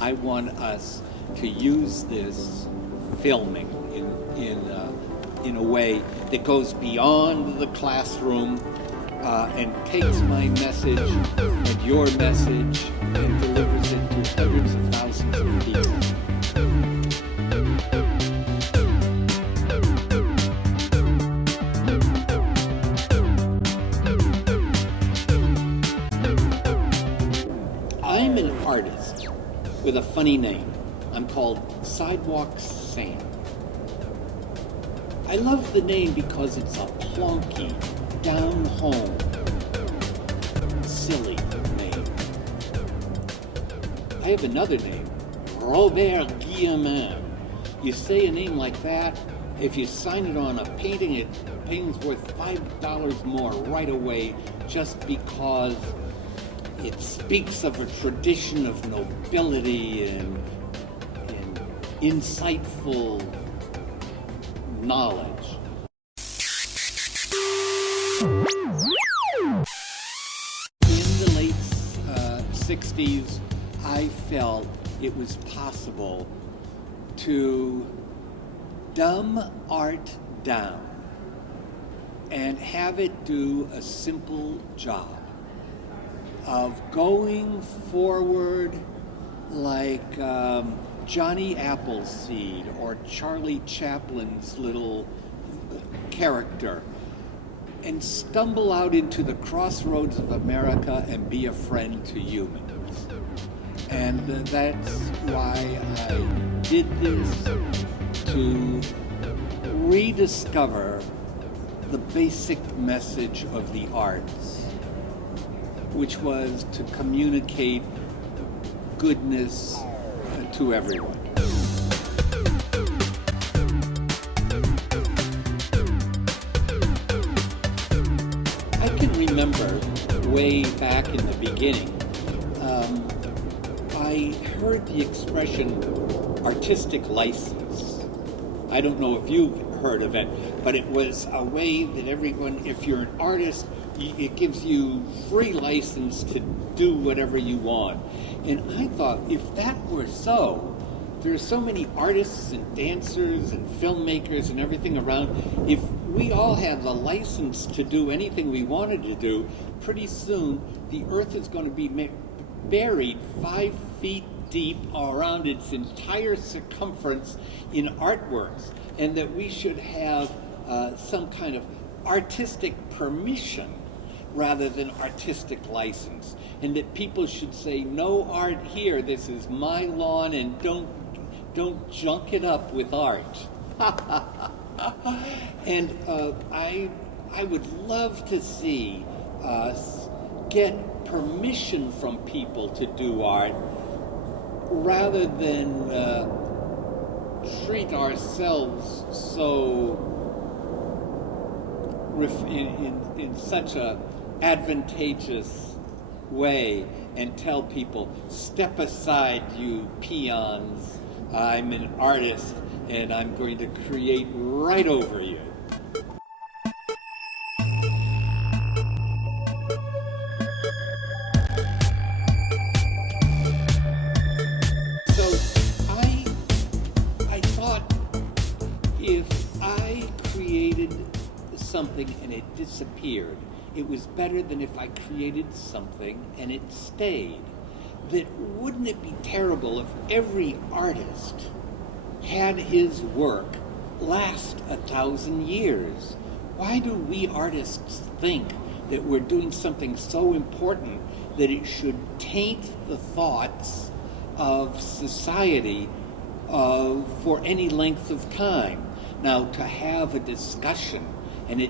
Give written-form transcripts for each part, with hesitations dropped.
I want us to use this filming in a way that goes beyond the classroom and takes my message and your message and delivers it to hundreds of thousands of people. I'm an artist with a funny name. I'm called Sidewalk Sam. I love the name because it's a plonky, down-home, silly name. I have another name, Robert Guillemin. You say a name like that, if you sign it on a painting, painting's worth $5 more right away just because it speaks of a tradition of nobility and insightful knowledge. In the late 60s, I felt it was possible to dumb art down and have it do a simple job of going forward like Johnny Appleseed or Charlie Chaplin's little character and stumble out into the crossroads of America and be a friend to humans. And that's why I did this, to rediscover the basic message of the arts, which was to communicate goodness to everyone. I can remember way back in the beginning, I heard the expression artistic license. I don't know if you've heard of it, but it was a way that everyone, if you're an artist, it gives you free license to do whatever you want. And I thought, if that were so, there's so many artists and dancers and filmmakers and everything around. If we all had the license to do anything we wanted to do, pretty soon the earth is going to be buried 5 feet deep around its entire circumference in artworks, and that we should have some kind of artistic permission rather than artistic license, and that people should say, no art here, this is my lawn, and don't junk it up with art. And I would love to see us get permission from people to do art rather than treat ourselves so in such a advantageous way and tell people, step aside, you peons, I'm an artist and I'm going to create right over you. So I thought, if I created something and it disappeared, it was better than if I created something and it stayed. That wouldn't it be terrible if every artist had his work last 1,000 years? Why do we artists think that we're doing something so important that it should taint the thoughts of society for any length of time? Now, to have a discussion and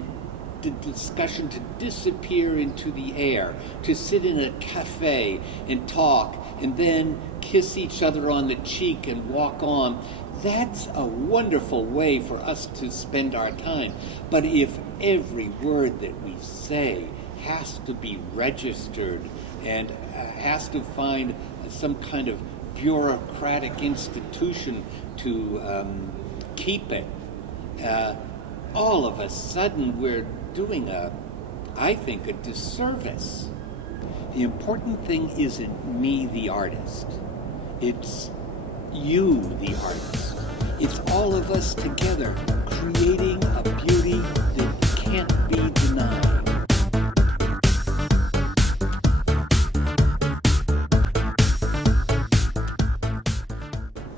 the discussion to disappear into the air, to sit in a cafe and talk and then kiss each other on the cheek and walk on, that's a wonderful way for us to spend our time. But if every word that we say has to be registered and has to find some kind of bureaucratic institution to keep it, all of a sudden we're doing I think, a disservice. The important thing isn't me, the artist. It's you, the artist. It's all of us together creating a beauty that can't be denied.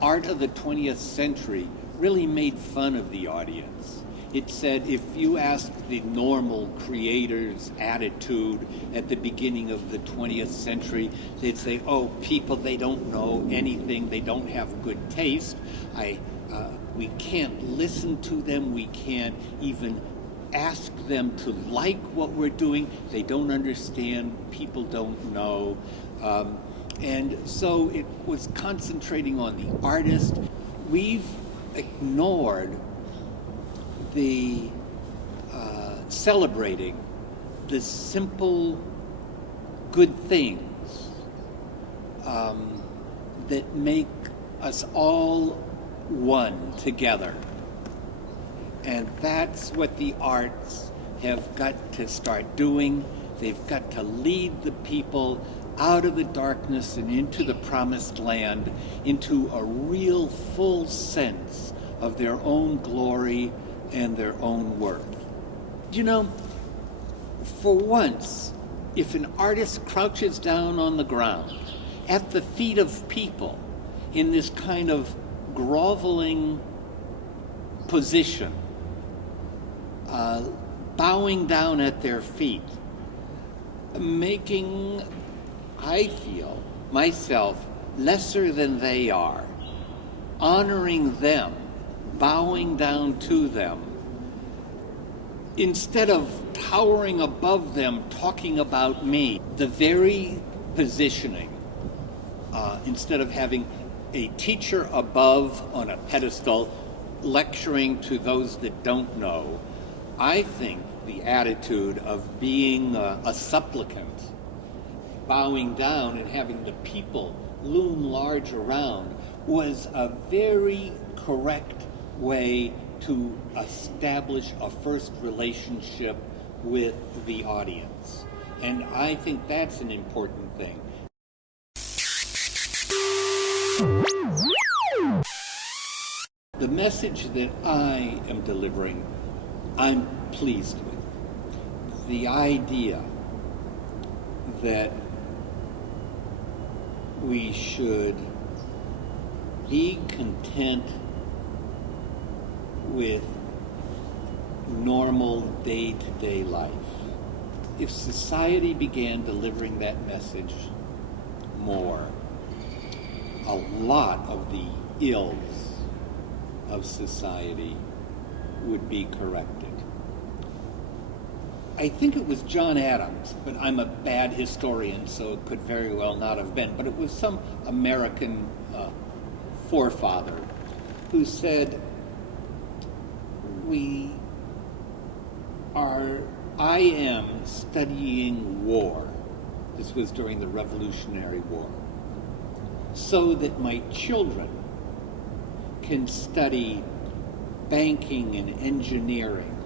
Art of the 20th century really made fun of the audience. It said if you asked the normal creator's attitude at the beginning of the 20th century, they'd say, oh, people, they don't know anything, they don't have good taste, we can't listen to them, we can't even ask them to like what we're doing, they don't understand, people don't know. And so it was concentrating on the artist. We've ignored the celebrating the simple good things that make us all one together. And that's what the arts have got to start doing. They've got to lead the people out of the darkness and into the promised land, into a real full sense of their own glory and their own worth. You know, for once, if an artist crouches down on the ground at the feet of people in this kind of groveling position, bowing down at their feet, making, I feel, myself lesser than they are, honoring them, bowing down to them, instead of towering above them, talking about me, the very positioning, instead of having a teacher above on a pedestal lecturing to those that don't know, I think the attitude of being a supplicant, bowing down and having the people loom large around, was a very correct way to establish a first relationship with the audience. And I think that's an important thing. The message that I am delivering, I'm pleased with. The idea that we should be content with normal day-to-day life. If society began delivering that message more, a lot of the ills of society would be corrected. I think it was John Adams, but I'm a bad historian, so it could very well not have been, but it was some American forefather who said, I am studying war. This was during the Revolutionary War, so that my children can study banking and engineering,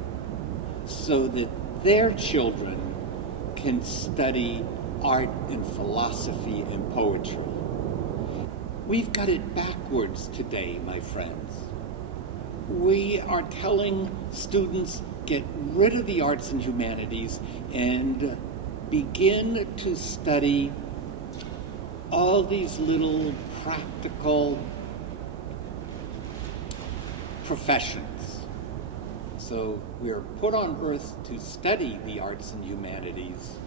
so that their children can study art and philosophy and poetry. We've got it backwards today, my friends. We are telling students, get rid of the arts and humanities and begin to study all these little practical professions. So we are put on earth to study the arts and humanities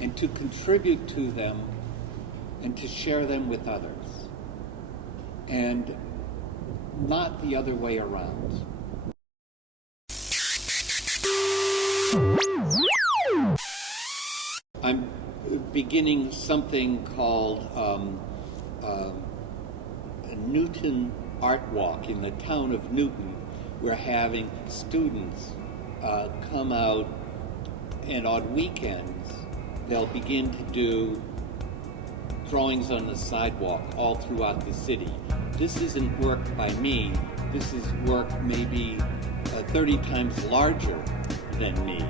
and to contribute to them and to share them with others, and not the other way around. I'm beginning something called a Newton Art Walk in the town of Newton. We're having students come out, and on weekends they'll begin to do drawings on the sidewalk all throughout the city. This isn't work by me. This is work maybe 30 times larger than me.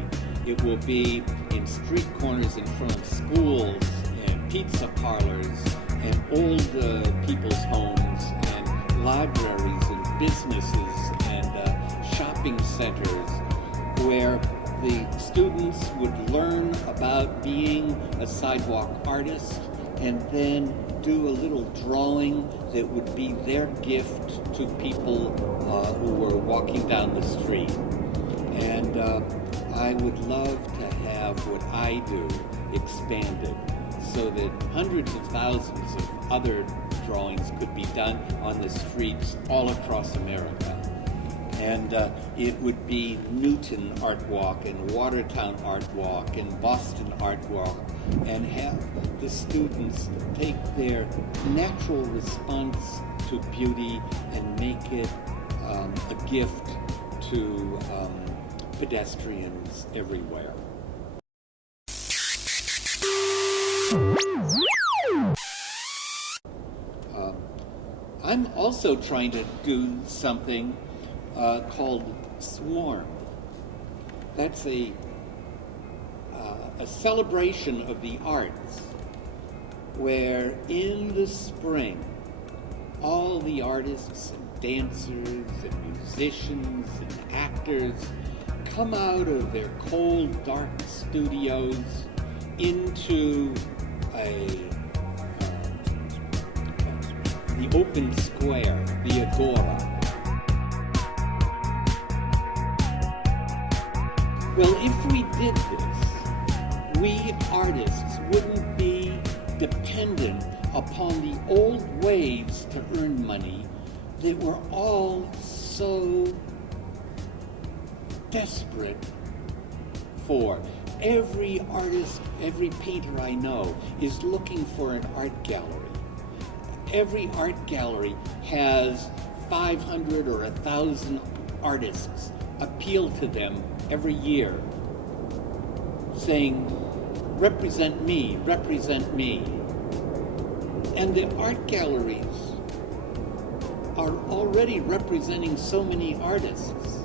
It will be in street corners in front of schools and pizza parlors and old people's homes and libraries and businesses and shopping centers where the students would learn about being a sidewalk artist and then do a little drawing that would be their gift to people who were walking down the street. And I would love to have what I do expanded so that hundreds of thousands of other drawings could be done on the streets all across America. And it would be Newton Art Walk and Watertown Art Walk and Boston Art Walk, and have the students take their natural response to beauty and make it a gift to pedestrians everywhere. I'm also trying to do something called Swarm. That's a celebration of the arts, where in the spring, all the artists and dancers and musicians and actors come out of their cold, dark studios into the open square, the agora. Well, if we did this, we artists wouldn't be dependent upon the old ways to earn money that we're all so desperate for. Every artist, every painter I know is looking for an art gallery. Every art gallery has 500 or 1,000 artists appeal to them every year, saying, represent me, represent me. And the art galleries are already representing so many artists,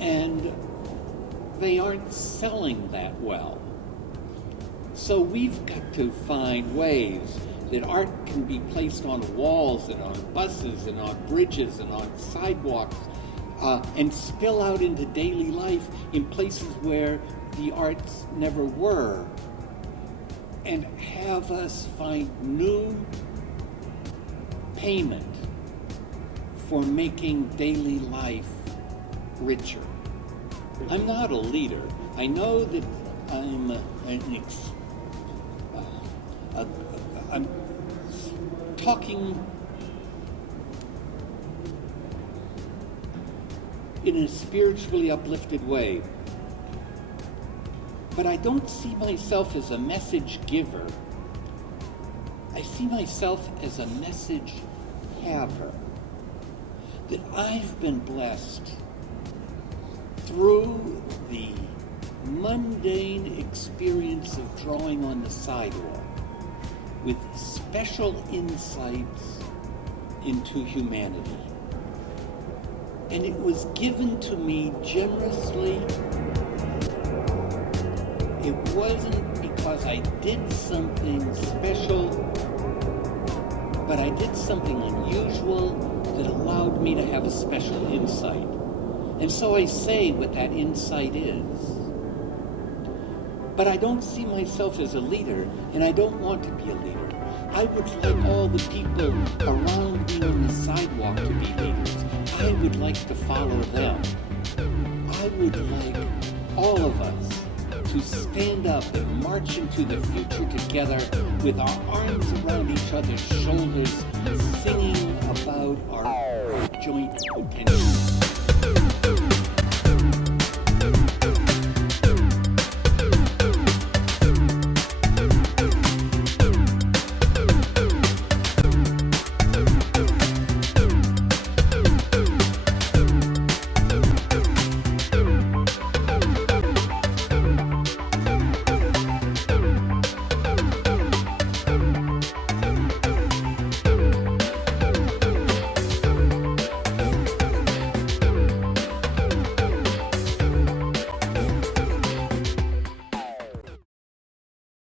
and they aren't selling that well. So we've got to find ways that art can be placed on walls and on buses and on bridges and on sidewalks, and spill out into daily life in places where the arts never were, and have us find new payment for making daily life richer. I'm not a leader. I know that I'm I'm talking in a spiritually uplifted way, but I don't see myself as a message giver. I see myself as a message haver, that I've been blessed through the mundane experience of drawing on the sidewalk with special insights into humanity. And it was given to me generously. It wasn't because I did something special, but I did something unusual that allowed me to have a special insight. And so I say what that insight is. But I don't see myself as a leader, and I don't want to be a leader. I would like all the people around me on the sidewalk to be leaders. I would like to follow them. I would like all of us to stand up and march into the future together with our arms around each other's shoulders, singing about our joint potential.